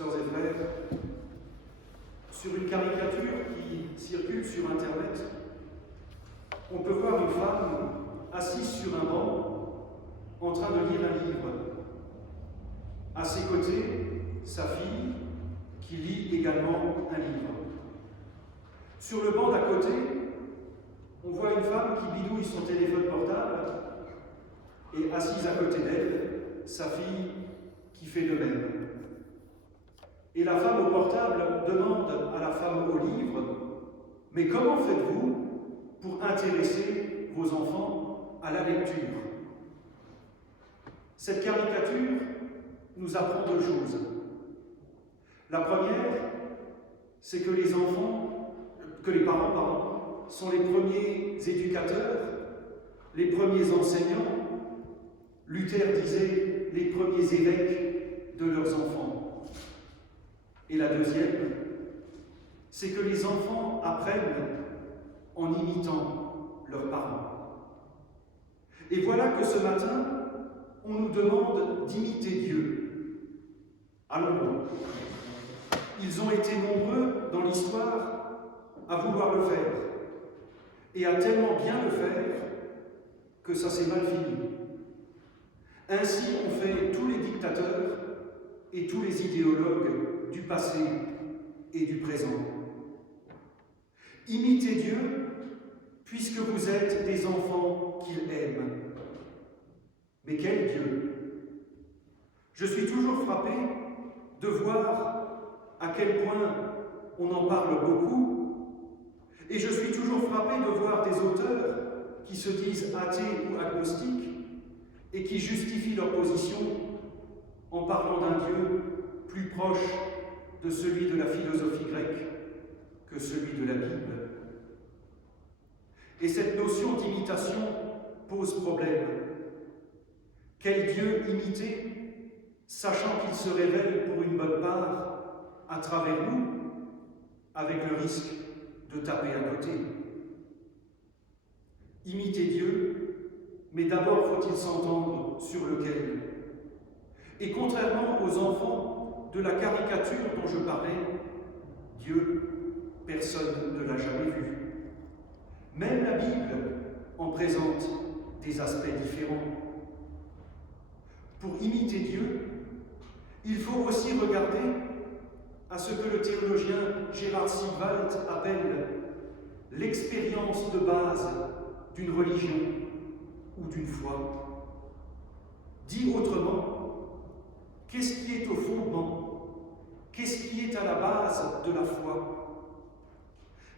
sœurs et frères, sur une caricature qui circule sur Internet, on peut voir une femme assise sur un banc en train de lire un livre. À ses côtés, sa fille qui lit également un livre. Sur le banc d'à côté, on voit une femme qui bidouille son téléphone portable et assise à côté d'elle, sa fille qui fait de même. Et la femme au portable demande à la femme au livre « Mais comment faites-vous pour intéresser vos enfants à la lecture ?» Cette caricature nous apprend deux choses. La première, c'est que les parents, sont les premiers éducateurs, les premiers enseignants. Luther disait les premiers évêques de leurs enfants. Et la deuxième, c'est que les enfants apprennent en imitant leurs parents. Et voilà que ce matin, on nous demande d'imiter Dieu. Allons-nous. Ils ont été nombreux dans l'histoire à vouloir le faire, et à tellement bien le faire que ça s'est mal fini. Ainsi ont fait tous les dictateurs et tous les idéologues du passé et du présent. Imitez Dieu, puisque vous êtes des enfants qu'il aime. Mais quel Dieu! Je suis toujours frappé de voir à quel point on en parle beaucoup, et je suis toujours frappé de voir des auteurs qui se disent athées ou agnostiques et qui justifient leur position en parlant d'un Dieu plus proche de celui de la philosophie grecque que celui de la Bible. Et cette notion d'imitation pose problème. Quel Dieu imiter, sachant qu'il se révèle pour une bonne part à travers nous, avec le risque de taper à côté? Imiter Dieu, mais d'abord faut-il s'entendre sur lequel. Et contrairement aux enfants de la caricature dont je parlais, Dieu, personne ne l'a jamais vu. Même la Bible en présente des aspects différents. Pour imiter Dieu, il faut aussi regarder à ce que le théologien Gerhard Sigwald appelle l'expérience de base d'une religion ou d'une foi. Dit autrement, qu'est-ce qui est au fondement? Qu'est-ce qui est à la base de la foi?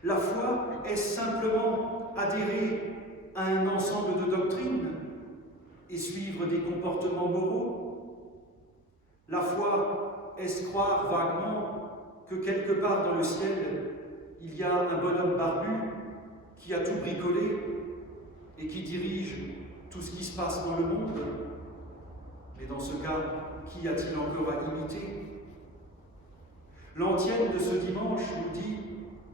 La foi, est-ce simplement adhérer à un ensemble de doctrines et suivre des comportements moraux? La foi, est-ce croire vaguement que quelque part dans le ciel, il y a un bonhomme barbu qui a tout bricolé et qui dirige tout ce qui se passe dans le monde? Mais dans ce cas, qu'y a-t-il encore à imiter? L'antienne de ce dimanche nous dit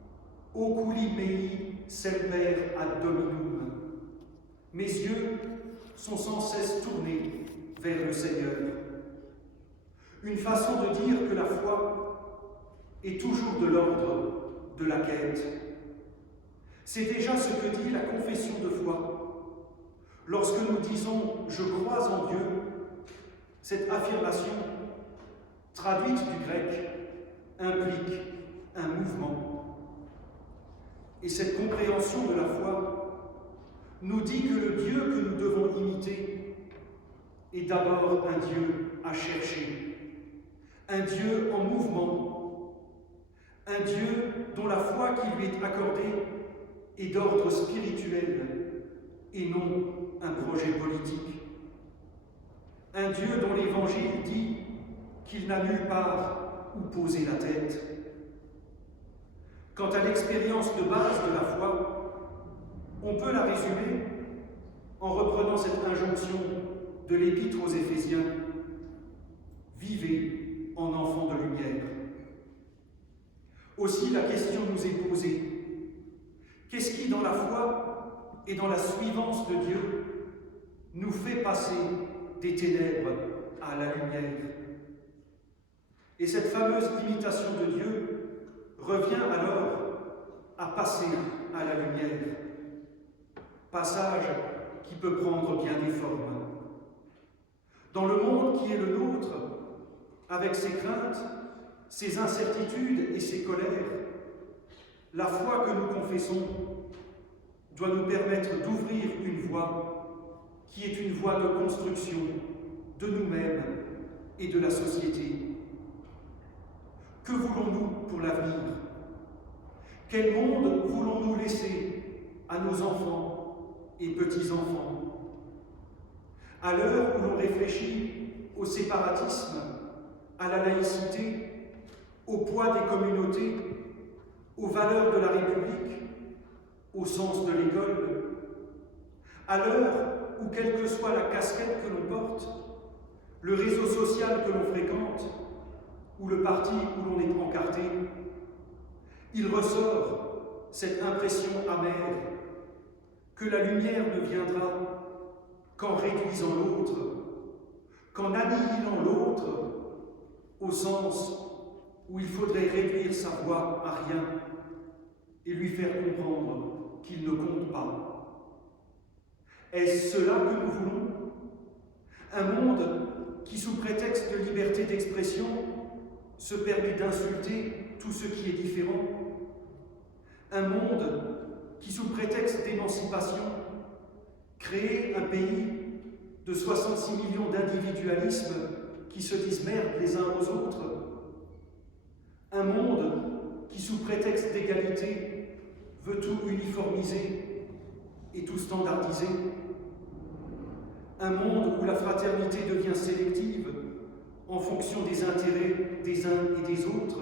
« Oculi mei semper ad Dominum ». Mes yeux sont sans cesse tournés vers le Seigneur. Une façon de dire que la foi est toujours de l'ordre de la quête. C'est déjà ce que dit la confession de foi. Lorsque nous disons « Je crois en Dieu », cette affirmation, traduite du grec, implique un mouvement. Et cette compréhension de la foi nous dit que le Dieu que nous devons imiter est d'abord un Dieu à chercher, un Dieu en mouvement, un Dieu dont la foi qui lui est accordée est d'ordre spirituel et non un projet politique. Un Dieu dont l'Évangile dit qu'il n'a nulle part où poser la tête. Quant à l'expérience de base de la foi, on peut la résumer en reprenant cette injonction de l'Épître aux Éphésiens. Vivez en enfants de lumière. Aussi la question nous est posée. Qu'est-ce qui, dans la foi et dans la suivance de Dieu, nous fait passer des ténèbres à la lumière? Et cette fameuse imitation de Dieu revient alors à passer à la lumière. Passage qui peut prendre bien des formes. Dans le monde qui est le nôtre, avec ses craintes, ses incertitudes et ses colères, la foi que nous confessons doit nous permettre d'ouvrir une voie qui est une voie de construction de nous-mêmes et de la société. Que voulons-nous pour l'avenir? Quel monde voulons-nous laisser à nos enfants et petits-enfants? À l'heure où l'on réfléchit au séparatisme, à la laïcité, au poids des communautés, aux valeurs de la République, au sens de l'école, à l'heure où, quelle que soit la casquette que l'on porte, le réseau social que l'on fréquente, ou le parti où l'on est encarté, il ressort cette impression amère que la lumière ne viendra qu'en réduisant l'autre, qu'en annihilant l'autre, au sens où il faudrait réduire sa voix à rien et lui faire comprendre qu'il ne compte pas. Est-ce cela que nous voulons? Un monde qui, sous prétexte de liberté d'expression, se permet d'insulter tout ce qui est différent? Un monde qui, sous prétexte d'émancipation, crée un pays de 66 millions d'individualisme qui se disent merde les uns aux autres? Un monde qui, sous prétexte d'égalité, veut tout uniformiser et tout standardiser? Un monde où la fraternité devient sélective en fonction des intérêts des uns et des autres?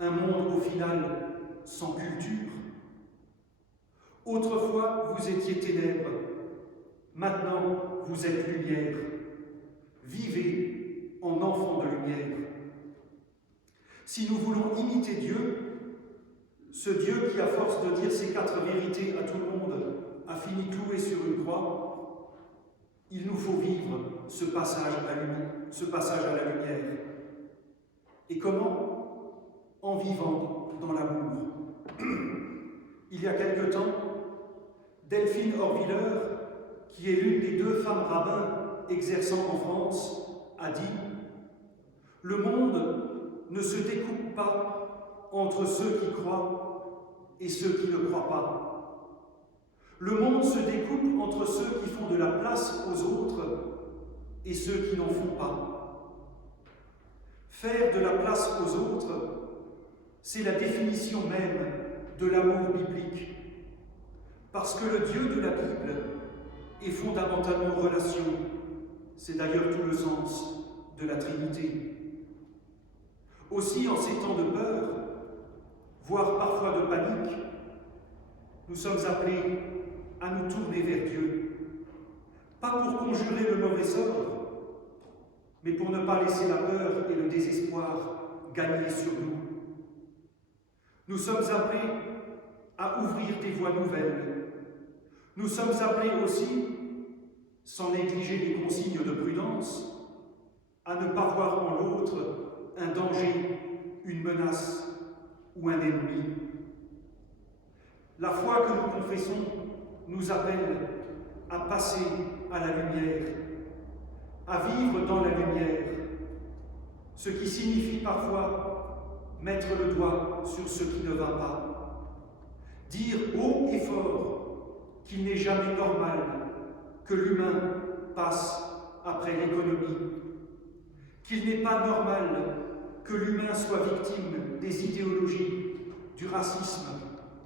Un monde, au final, sans culture? Autrefois, vous étiez ténèbres, maintenant, vous êtes lumière. Vivez en enfants de lumière. Si nous voulons imiter Dieu, ce Dieu qui, à force de dire ses 4 vérités à tout le monde, a fini cloué sur une croix, il nous faut vivre ce passage à la lumière. Et comment? En vivant dans l'amour. Il y a quelque temps, Delphine Orviller, qui est l'une des 2 femmes rabbins exerçant en France, a dit « Le monde ne se découpe pas entre ceux qui croient et ceux qui ne croient pas. Le monde se découpe entre ceux qui font de la place aux autres et ceux qui n'en font pas. Faire de la place aux autres, c'est la définition même de l'amour biblique. Parce que le Dieu de la Bible est fondamentalement relation. C'est d'ailleurs tout le sens de la Trinité. Aussi, en ces temps de peur, voire parfois de panique, nous sommes appelés à nous tourner vers Dieu, pas pour conjurer le mauvais sort, mais pour ne pas laisser la peur et le désespoir gagner sur nous. Nous sommes appelés à ouvrir des voies nouvelles. Nous sommes appelés aussi, sans négliger les consignes de prudence, à ne pas voir en l'autre un danger, une menace ou un ennemi. La foi que nous confessons nous appelle à passer à la lumière, à vivre dans la lumière, ce qui signifie parfois mettre le doigt sur ce qui ne va pas, dire haut et fort qu'il n'est jamais normal que l'humain passe après l'économie, qu'il n'est pas normal que l'humain soit victime des idéologies, du racisme,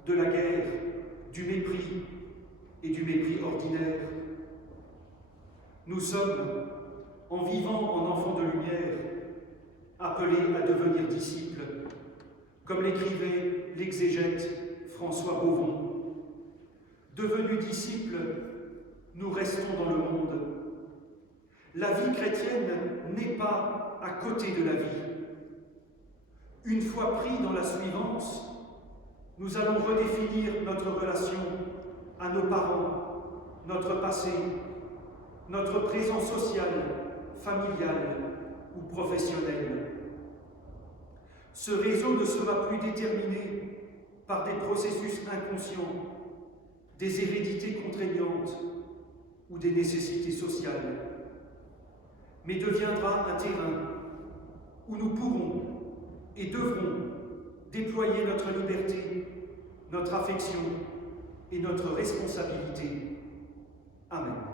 de la guerre, du mépris et du mépris ordinaire. Nous sommes, en vivant en enfants de lumière, appelés à devenir disciples, comme l'écrivait l'exégète François Beauvon. Devenus disciples, nous restons dans le monde. La vie chrétienne n'est pas à côté de la vie. Une fois pris dans la suivance, nous allons redéfinir notre relation à nos parents, notre passé, notre présent social, familial, ou professionnelle. Ce réseau ne sera plus déterminé par des processus inconscients, des hérédités contraignantes ou des nécessités sociales, mais deviendra un terrain où nous pourrons et devrons déployer notre liberté, notre affection et notre responsabilité. Amen.